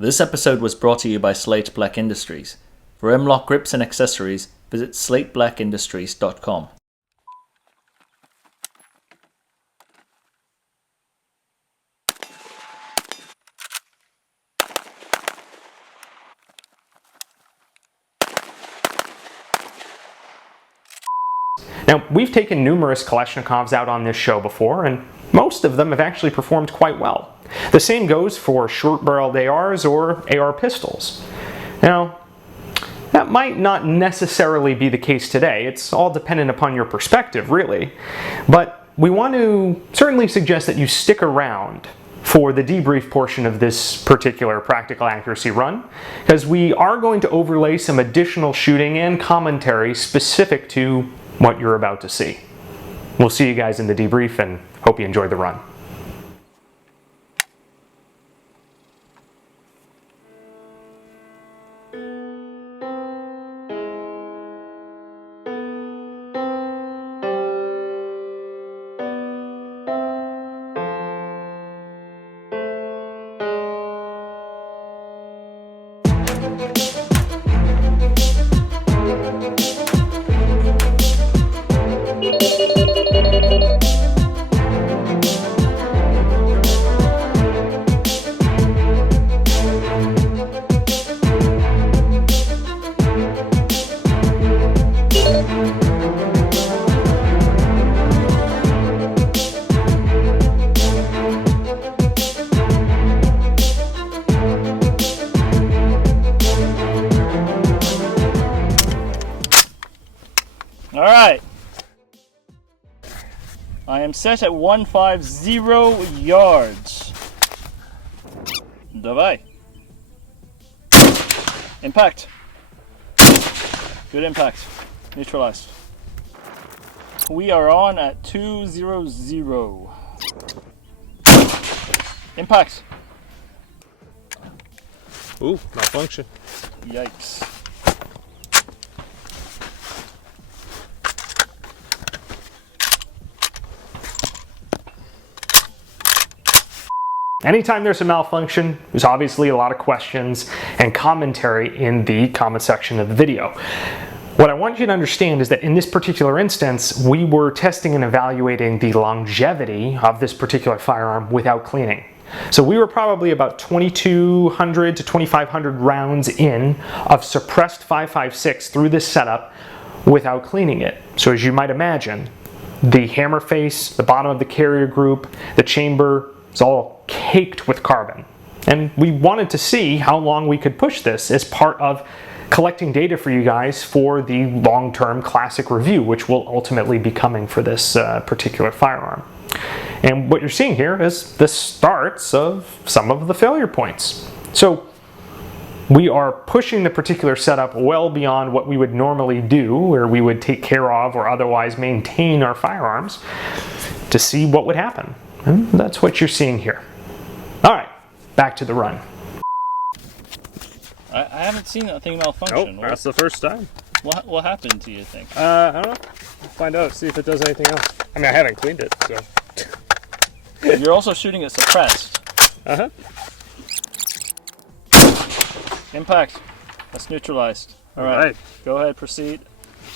This episode was brought to you by Slate Black Industries. For M-LOK grips and accessories, visit slateBlackIndustries.com. Now, we've taken numerous Kalashnikovs out on this show before, and most of them have actually performed quite well. The same goes for short-barreled ARs or AR pistols. Now, that might not necessarily be the case today. It's all dependent upon your perspective, really. But we want to certainly suggest that you stick around for the debrief portion of this particular practical accuracy run, because we are going to overlay some additional shooting and commentary specific to what you're about to see. We'll see you guys in the debrief and hope you enjoy the run. Alright, I am set at 150 yards. Давай. Impact. Good impact. Neutralized. We are on at 200. Impact. Ooh, malfunction. Yikes. Anytime there's a malfunction, there's obviously a lot of questions and commentary in the comment section of the video. What I want you to understand is that in this particular instance, we were testing and evaluating the longevity of this particular firearm without cleaning. So we were probably about 2,200 to 2,500 rounds in of suppressed 5.56 through this setup without cleaning it. So as you might imagine, the hammer face, the bottom of the carrier group, the chamber, it's all caked with carbon. And we wanted to see how long we could push this as part of collecting data for you guys for the long-term classic review, which will ultimately be coming for this particular firearm. And what you're seeing here is the starts of some of the failure points. So we are pushing the particular setup well beyond what we would normally do, or we would take care of or otherwise maintain our firearms, to see what would happen. And that's what you're seeing here. All right, back to the run. I haven't seen that thing malfunction. Nope, that's the first time. What happened to you think? I don't know. We'll find out, see if it does anything else. I mean, I haven't cleaned it, so. You're also shooting it suppressed. Uh-huh. Impact. That's neutralized. All right. Go ahead, proceed.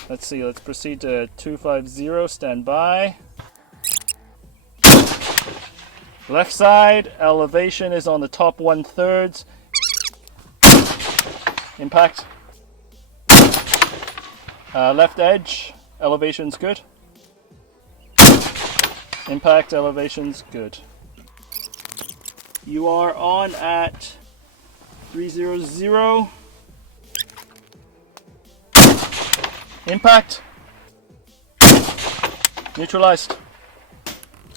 Let's see, let's proceed to 250, stand by. Left side, elevation is on the top 1/3. Impact. Left edge, elevation's good. Impact, elevation's good. You are on at 300. Impact. Neutralized.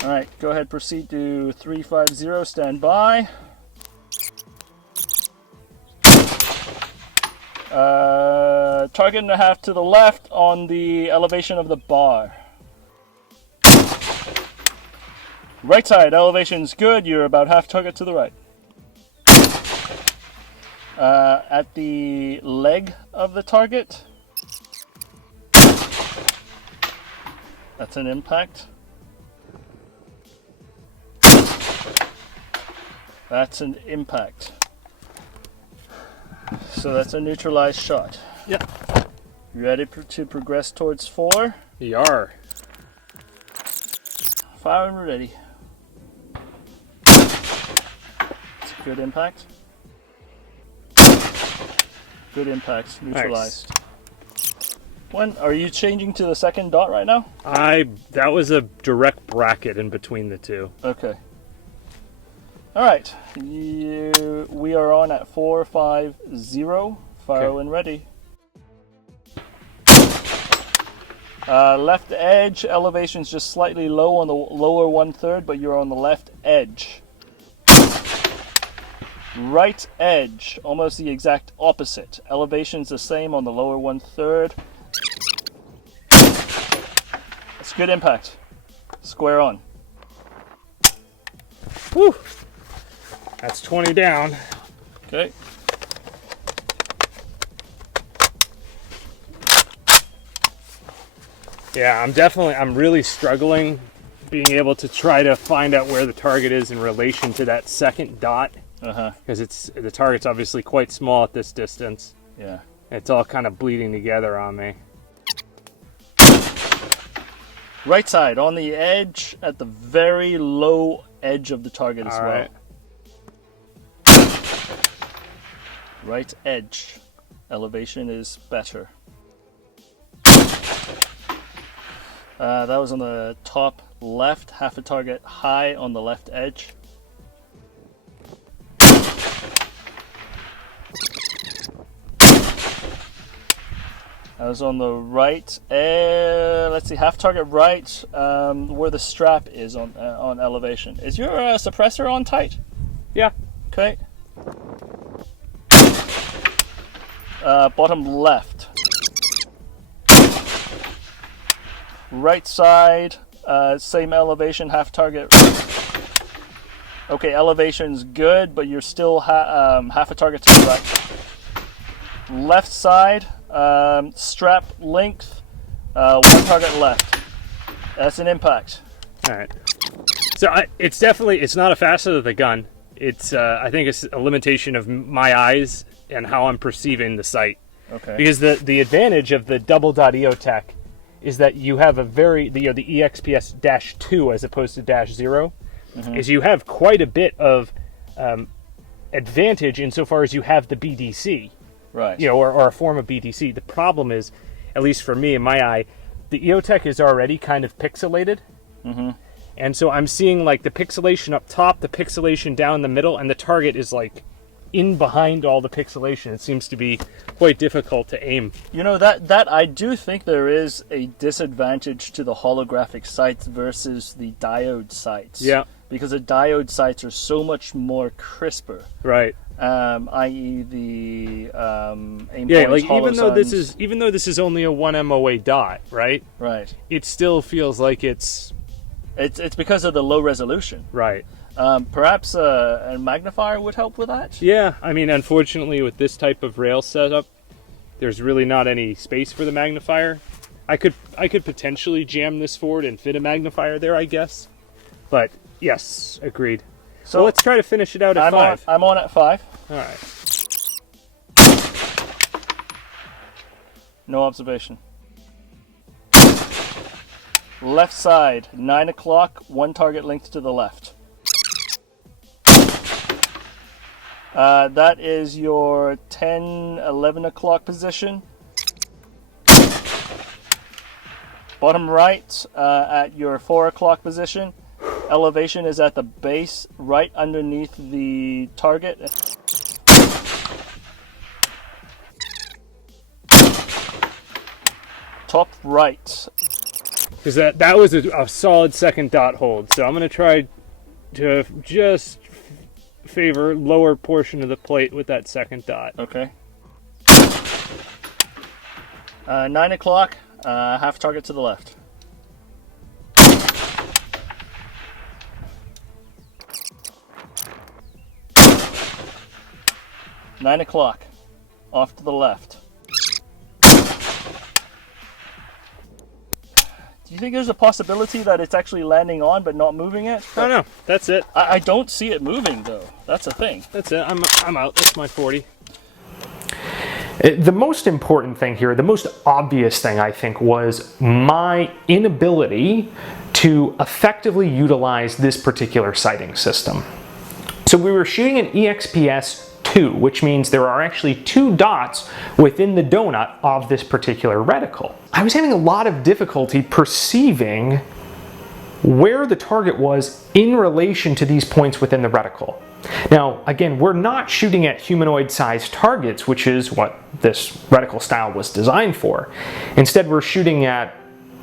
Alright, go ahead, proceed to 350, stand by. Target and a half to the left on the elevation of the bar. Right side, elevation's good, you're about half target to the right. At the leg of the target. That's an impact. That's an impact. So that's a neutralized shot. Yep. You ready to progress towards 4? Yar. Fire and we're ready. It's a good impact. Good impact. Neutralized. Nice. When are you changing to the second dot right now? That was a direct bracket in between the two. Okay. All right. We are on at 450. Fire when ready. Left edge elevation's just slightly low on the lower 1/3, but you're on the left edge. Right edge, almost the exact opposite. Elevation's the same on the lower 1/3. That's good impact. Square on. Whew. That's 20 down. Okay. Yeah, I'm really struggling being able to try to find out where the target is in relation to that second dot. Because the target's obviously quite small at this distance. Yeah. It's all kind of bleeding together on me. Right side, on the edge, at the very low edge of the target as well. Right. Right edge. Elevation is better. That was on the top left, half a target high on the left edge. I was on the right, let's see, half target right, where the strap is on elevation. Is your suppressor on tight? Yeah. Okay. Bottom left. Right side, same elevation, half target. Okay, elevation's good, but you're still half a target to the right. Left side, strap length, 1 target left. That's an impact. All right. So it's not a facet of the gun. It's I think it's a limitation of my eyes and how I'm perceiving the sight. Okay. Because the advantage of the double dot EOTech is that you have the EXPS -2 as opposed to -0, is you have quite a bit of advantage insofar as you have the BDC. Right. Or a form of BDC. The problem is, at least for me in my eye, the EOTech is already kind of pixelated. And so I'm seeing like the pixelation up top, the pixelation down the middle, and the target is like in behind all the pixelation. It seems to be quite difficult to aim. You know, that I do think there is a disadvantage to the holographic sights versus the diode sights. Yeah. Because the diode sights are so much more crisper. Right. I.e. the aim yeah, points, like even though this is only a 1 MOA dot, right? Right. It still feels like it's because of the low resolution. Right. Perhaps a magnifier would help with that? Yeah, I mean, unfortunately, with this type of rail setup, there's really not any space for the magnifier. I could potentially jam this forward and fit a magnifier there, I guess. But yes, agreed. So let's try to finish it out at 5. I'm on at 5. All right. No observation. Left side, 9 o'clock, 1 target length to the left. That is your 10, 11 o'clock position. Bottom right, at your 4 o'clock position. Elevation is at the base, right underneath the target. Top right. Because that was a solid second dot hold. So I'm going to try to just favor lower portion of the plate with that second dot. Okay. 9 o'clock, half target to the left. Nine o'clock, off to the left. Do you think there's a possibility that it's actually landing on but not moving it? Oh no, that's it. I don't see it moving though. That's a thing. That's it. I'm out. That's my 40. The most important thing here, the most obvious thing I think, was my inability to effectively utilize this particular sighting system. So we were shooting an EXPS 2, which means there are actually 2 dots within the donut of this particular reticle. I was having a lot of difficulty perceiving where the target was in relation to these points within the reticle. Now, again, we're not shooting at humanoid-sized targets, which is what this reticle style was designed for. Instead, we're shooting at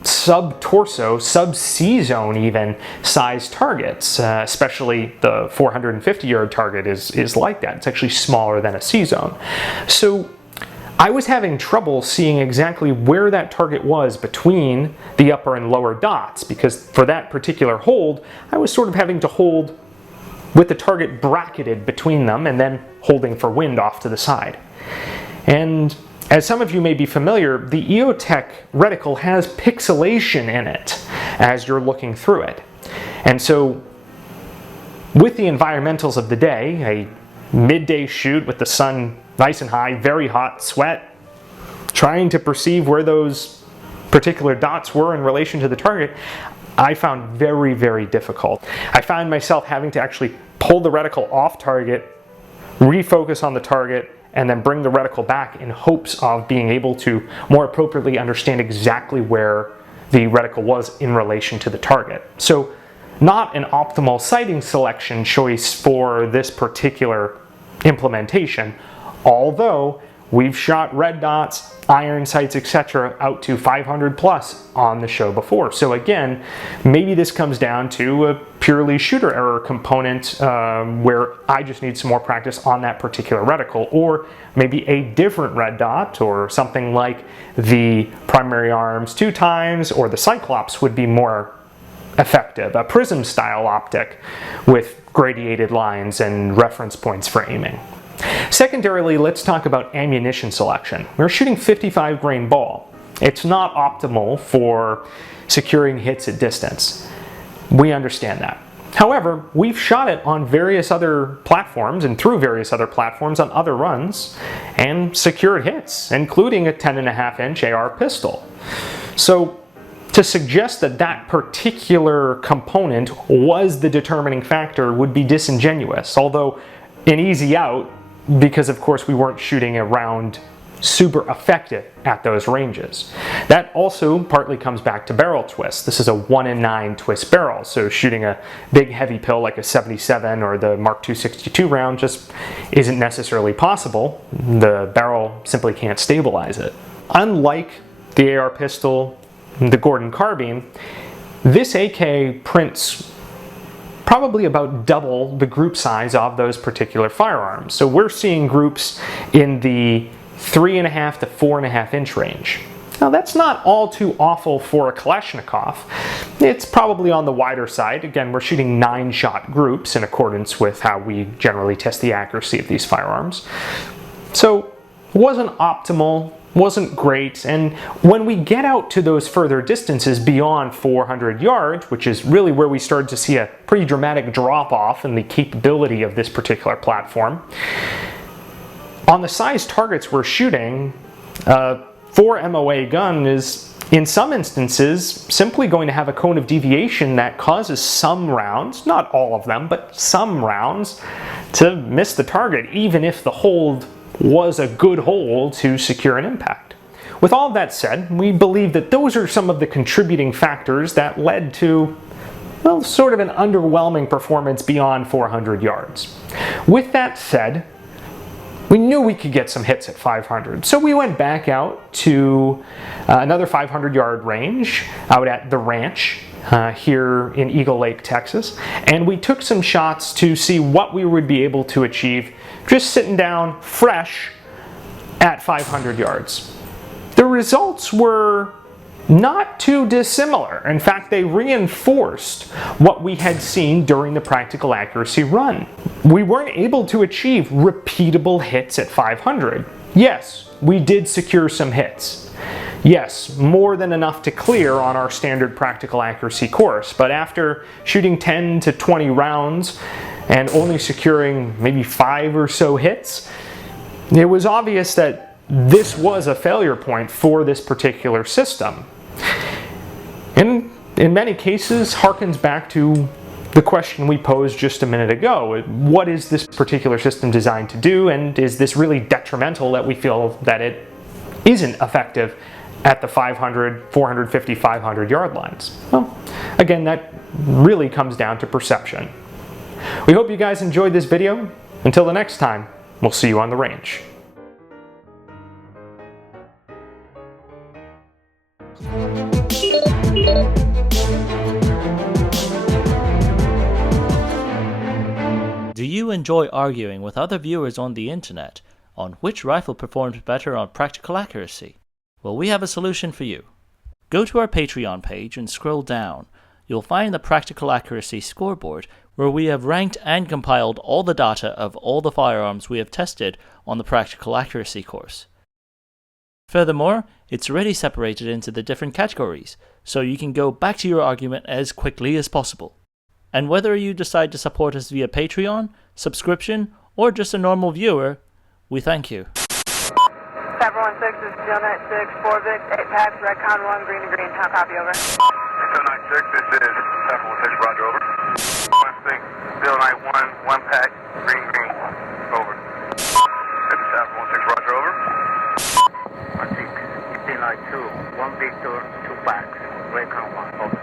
sub-torso, sub-C-zone even, sized targets, especially the 450-yard target is like that. It's actually smaller than a C-zone. So I was having trouble seeing exactly where that target was between the upper and lower dots, because for that particular hold, I was sort of having to hold with the target bracketed between them and then holding for wind off to the side. And as some of you may be familiar, the EOTech reticle has pixelation in it as you're looking through it. And so with the environmentals of the day, a midday shoot with the sun nice and high, very hot, sweat, trying to perceive where those particular dots were in relation to the target, I found very, very difficult. I found myself having to actually pull the reticle off target, refocus on the target, and then bring the reticle back in hopes of being able to more appropriately understand exactly where the reticle was in relation to the target. So not an optimal sighting selection choice for this particular implementation, although we've shot red dots, iron sights, etc. out to 500 plus on the show before. So again, maybe this comes down to a purely shooter error component where I just need some more practice on that particular reticle, or maybe a different red dot, or something like the primary arms 2 times or the Cyclops would be more effective, a prism style optic with gradiated lines and reference points for aiming. Secondarily, let's talk about ammunition selection. We're shooting 55 grain ball. It's not optimal for securing hits at distance. We understand that. However, we've shot it on various other platforms and through various other platforms on other runs and secured hits, including a 10.5-inch AR pistol. So to suggest that that particular component was the determining factor would be disingenuous, although an easy out, because of course we weren't shooting a round super effective at those ranges. That also partly comes back to barrel twist. This is a 1-in-9 twist barrel, so shooting a big heavy pill like a 77 or the Mark II 62 round just isn't necessarily possible. The barrel simply can't stabilize it. Unlike the AR pistol, the Gordon carbine, this AK prints probably about double the group size of those particular firearms. So we're seeing groups in the 3.5 to 4.5 inch range. Now that's not all too awful for a Kalashnikov. It's probably on the wider side. Again, we're shooting 9-shot groups in accordance with how we generally test the accuracy of these firearms. So it wasn't optimal, wasn't great, and when we get out to those further distances beyond 400 yards, which is really where we started to see a pretty dramatic drop-off in the capability of this particular platform, on the size targets we're shooting, 4 MOA gun is, in some instances, simply going to have a cone of deviation that causes some rounds, not all of them, but some rounds, to miss the target, even if the hold was a good hold to secure an impact. With all of that said, we believe that those are some of the contributing factors that led to, well, sort of an underwhelming performance beyond 400 yards. With that said, we knew we could get some hits at 500, so we went back out to another 500-yard range out at the ranch here in Eagle Lake, Texas, and we took some shots to see what we would be able to achieve just sitting down fresh at 500 yards. The results were not too dissimilar. In fact, they reinforced what we had seen during the practical accuracy run. We weren't able to achieve repeatable hits at 500. Yes, we did secure some hits. Yes, more than enough to clear on our standard practical accuracy course, but after shooting 10 to 20 rounds and only securing maybe 5 or so hits, it was obvious that this was a failure point for this particular system. And in many cases harkens back to the question we posed just a minute ago. What is this particular system designed to do, and is this really detrimental that we feel that it isn't effective at the 500, 450, 500 yard lines? Well, again, that really comes down to perception. We hope you guys enjoyed this video. Until the next time, we'll see you on the range. Do you enjoy arguing with other viewers on the internet on which rifle performed better on practical accuracy? Well, we have a solution for you. Go to our Patreon page and scroll down. You'll find the practical accuracy scoreboard, where we have ranked and compiled all the data of all the firearms we have tested on the practical accuracy course. Furthermore, it's already separated into the different categories, so you can go back to your argument as quickly as possible. And whether you decide to support us via Patreon, subscription, or just a normal viewer, we thank you. 716, this is 096, 4 Vic, 8 packs, red con 1, green to green, how copy, over. 096, this is 716, roger, over. 16, 091, 1 pack, green, over. This is 716, roger, over. 16, 15 like 2, 1 Victor, 2 packs, red con 1, over.